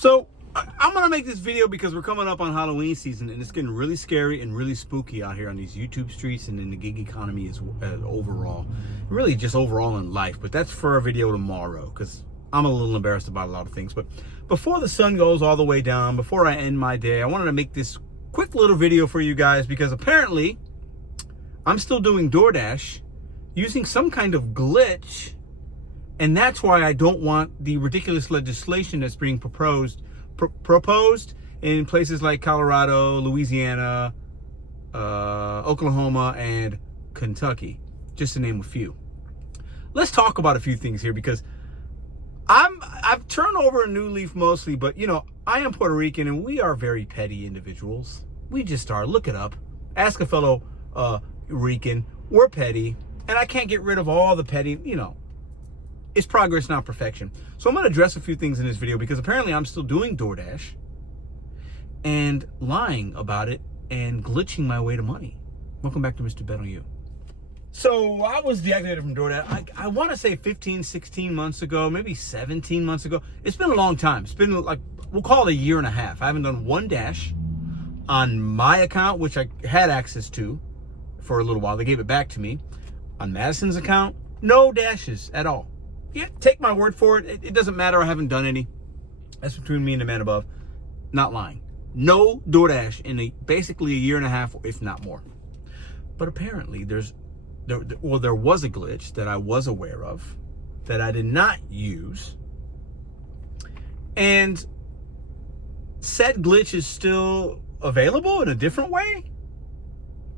So I'm going to make this video because we're coming up on Halloween season and it's getting really scary and really spooky out here on these YouTube streets and in the gig economy as overall. Really just overall in life. But that's for a video tomorrow because I'm a little embarrassed about a lot of things. But before the sun goes all the way down, before I end my day, I wanted to make this quick little video for you guys because apparently I'm still doing DoorDash using some kind of glitch. And that's why I don't want the ridiculous legislation that's being proposed in places like Colorado, Louisiana, Oklahoma, and Kentucky, just to name a few. Let's talk about a few things here because I've turned over a new leaf mostly, but you know, I am Puerto Rican and we are very petty individuals. We just are. Look it up. Ask a fellow Rican. We're petty, and I can't get rid of all the petty, you know. It's progress, not perfection. So I'm going to address a few things in this video because apparently I'm still doing DoorDash and lying about it and glitching my way to money. Welcome back to Mr.BetonYou. So I was deactivated from DoorDash, I want to say 15, 16 months ago, maybe 17 months ago. It's been a long time. It's been like, we'll call it a year and a half. I haven't done one dash on my account, which I had access to for a little while. They gave it back to me. On Madison's account, no dashes at all. Yeah, take my word for it. It doesn't matter. I haven't done any. That's between me and the man above. Not lying. No DoorDash in basically a year and a half, if not more. But apparently there was a glitch that I was aware of that I did not use. And said glitch is still available in a different way.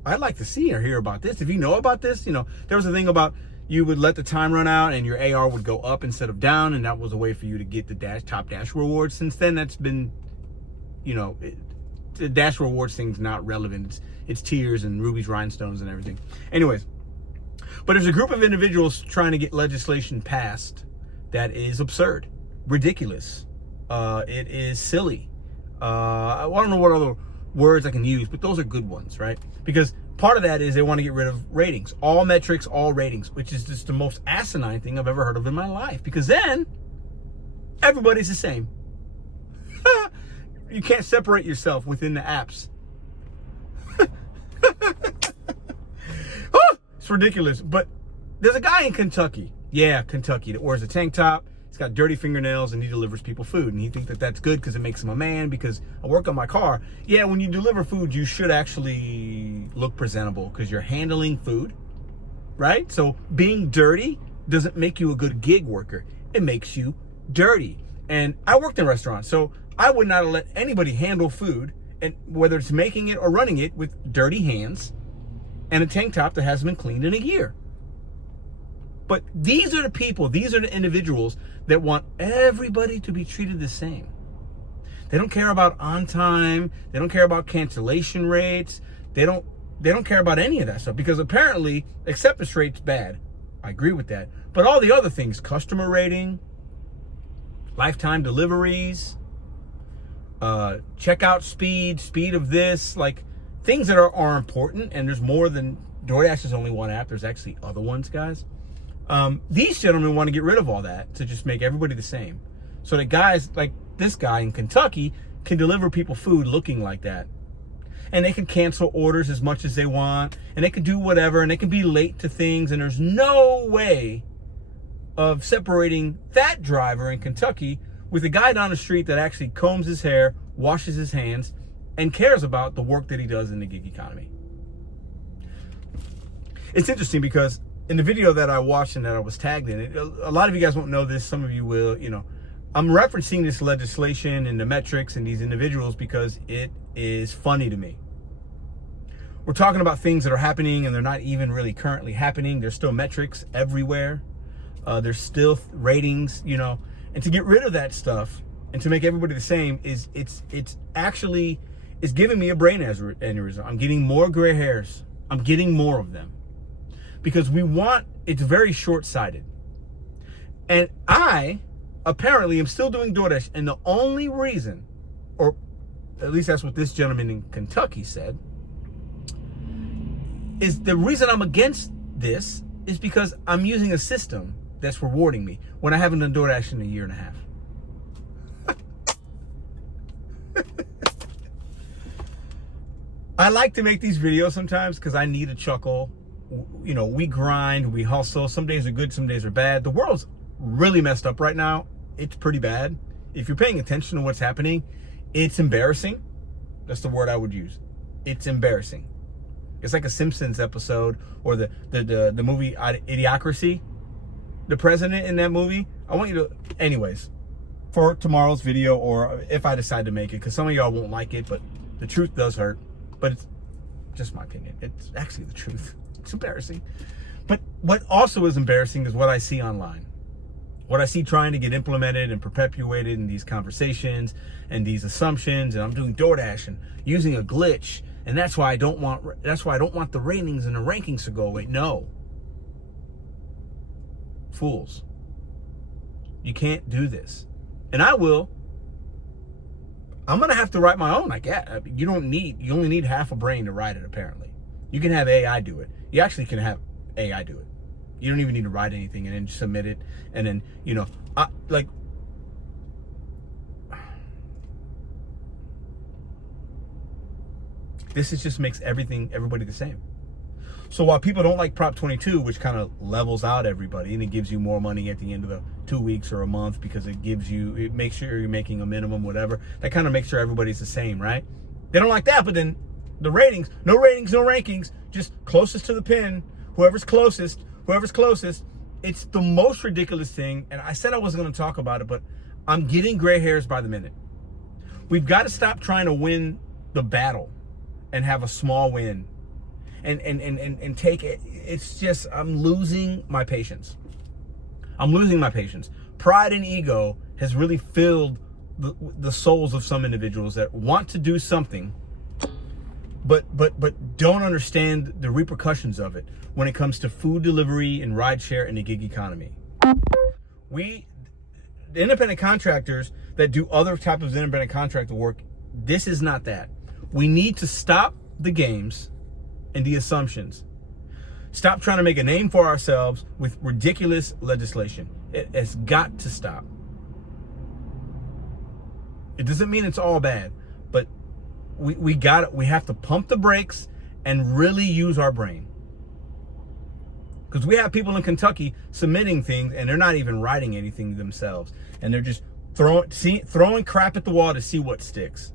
I'd like to see or hear about this. If you know about this, you know, there was a thing about you would let the time run out and your AR would go up instead of down, and that was a way for you to get the top dash rewards. Since then, that's been, you know, the dash rewards thing's not relevant. It's tiers and rubies, rhinestones, and everything. Anyways, but there's a group of individuals trying to get legislation passed that is absurd, ridiculous. It is silly. I don't know what other words I can use, but those are good ones, right? Because part of that is they want to get rid of ratings, all metrics, all ratings, which is just the most asinine thing I've ever heard of in my life. Because then everybody's the same. You can't separate yourself within the apps. It's ridiculous. But there's a guy in Kentucky. Yeah, Kentucky, that wears a tank top. He's got dirty fingernails and he delivers people food. And he thinks that that's good because it makes him a man because I work on my car. Yeah, when you deliver food, you should actually look presentable because you're handling food, right? So being dirty doesn't make you a good gig worker. It makes you dirty. And I worked in restaurants, so I would not let anybody handle food, and whether it's making it or running it, with dirty hands and a tank top that hasn't been cleaned in a year. But these are the people, these are the individuals that want everybody to be treated the same. They don't care about on time. They don't care about cancellation rates. They don't care about any of that stuff because apparently acceptance rate's bad. I agree with that. But all the other things, customer rating, lifetime deliveries, checkout speed of this, like things that are important. And there's more than DoorDash is only one app. There's actually other ones, guys. These gentlemen want to get rid of all that to just make everybody the same. So that guys like this guy in Kentucky can deliver people food looking like that. And they can cancel orders as much as they want. And they can do whatever. And they can be late to things. And there's no way of separating that driver in Kentucky with a guy down the street that actually combs his hair, washes his hands, and cares about the work that he does in the gig economy. It's interesting because in the video that I watched and that I was tagged in, a lot of you guys won't know this. Some of you will, you know. I'm referencing this legislation and the metrics and these individuals because it is funny to me. We're talking about things that are happening and they're not even really currently happening. There's still metrics everywhere. There's still ratings, you know. And to get rid of that stuff and to make everybody the same it's giving me a brain aneurysm. I'm getting more gray hairs. I'm getting more of them. Because it's very short-sighted. And I apparently am still doing DoorDash, and the only reason, or at least that's what this gentleman in Kentucky said, is the reason I'm against this is because I'm using a system that's rewarding me when I haven't done DoorDash in a year and a half. I like to make these videos sometimes because I need a chuckle. You know, we grind, we hustle. Some days are good, some days are bad. The world's really messed up right now. It's pretty bad. If you're paying attention to what's happening, it's embarrassing. That's the word I would use. It's embarrassing. It's like a Simpsons episode or the movie Idiocracy. The president in that movie. I want you to, anyways, for tomorrow's video, or if I decide to make it, because some of y'all won't like it, but the truth does hurt. But it's just my opinion. It's actually the truth. It's embarrassing. But what also is embarrassing is what I see online. What I see trying to get implemented and perpetuated in these conversations and these assumptions, and I'm doing DoorDash and using a glitch, and that's why I don't want the ratings and the rankings to go away. No. Fools. You can't do this. And I will. I'm going to have to write my own, I guess. You only need half a brain to write it, apparently. You can have AI do it. You actually can have AI do it. You don't even need to write anything and then submit it. And then, you know, this is just makes everybody the same. So while people don't like Prop 22, which kind of levels out everybody and it gives you more money at the end of the 2 weeks or a month because it makes sure you're making a minimum, whatever. That kind of makes sure everybody's the same, right? They don't like that, but then the ratings, no rankings, just closest to the pin, whoever's closest. It's the most ridiculous thing. And I said I wasn't going to talk about it, but I'm getting gray hairs by the minute. We've got to stop trying to win the battle and have a small win. And take it. It's just, I'm losing my patience. Pride and ego has really filled the souls of some individuals that want to do something, but don't understand the repercussions of it when it comes to food delivery and rideshare and the gig economy. The independent contractors that do other types of independent contractor work, this is not that. We need to stop the games and the assumptions. Stop trying to make a name for ourselves with ridiculous legislation. It has got to stop. It doesn't mean it's all bad, but we have to pump the brakes and really use our brain. Because we have people in Kentucky submitting things and they're not even writing anything themselves. And they're just throwing crap at the wall to see what sticks.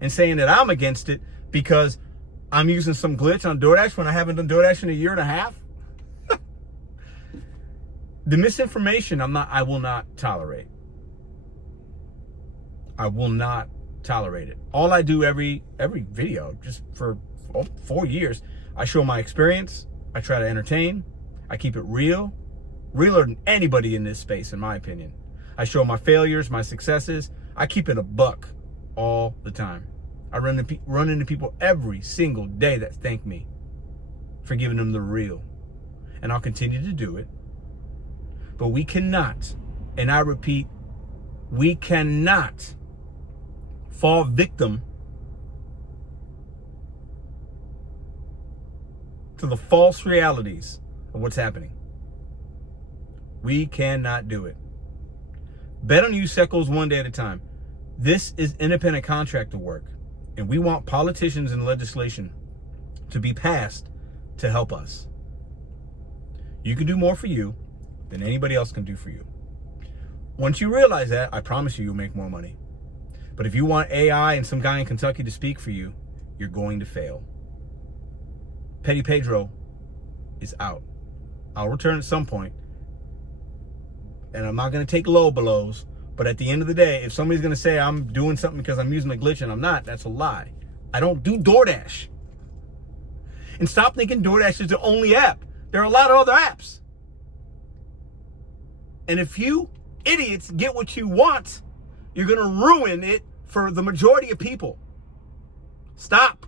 And saying that I'm against it because I'm using some glitch on DoorDash when I haven't done DoorDash in a year and a half. The misinformation I will not tolerate. I will not tolerate it. All I do every video, just for 4 years, I show my experience. I try to entertain. I keep it realer than anybody in this space, in my opinion. I show my failures, my successes. I keep it a buck all the time. I run into people every single day that thank me for giving them the real. And I'll continue to do it. But we cannot, and I repeat, we cannot fall victim to the false realities of what's happening. We cannot do it. Bet on you seconds one day at a time. This is independent contractor work. And we want politicians and legislation to be passed to help us. You can do more for you than anybody else can do for you. Once you realize that, I promise you'll make more money. But if you want AI and some guy in Kentucky to speak for you, you're going to fail. Petty Pedro is out. I'll return at some point. And I'm not going to take low blows. But at the end of the day, if somebody's going to say I'm doing something because I'm using a glitch and I'm not, that's a lie. I don't do DoorDash. And stop thinking DoorDash is the only app. There are a lot of other apps. And if you idiots get what you want, you're going to ruin it for the majority of people. Stop.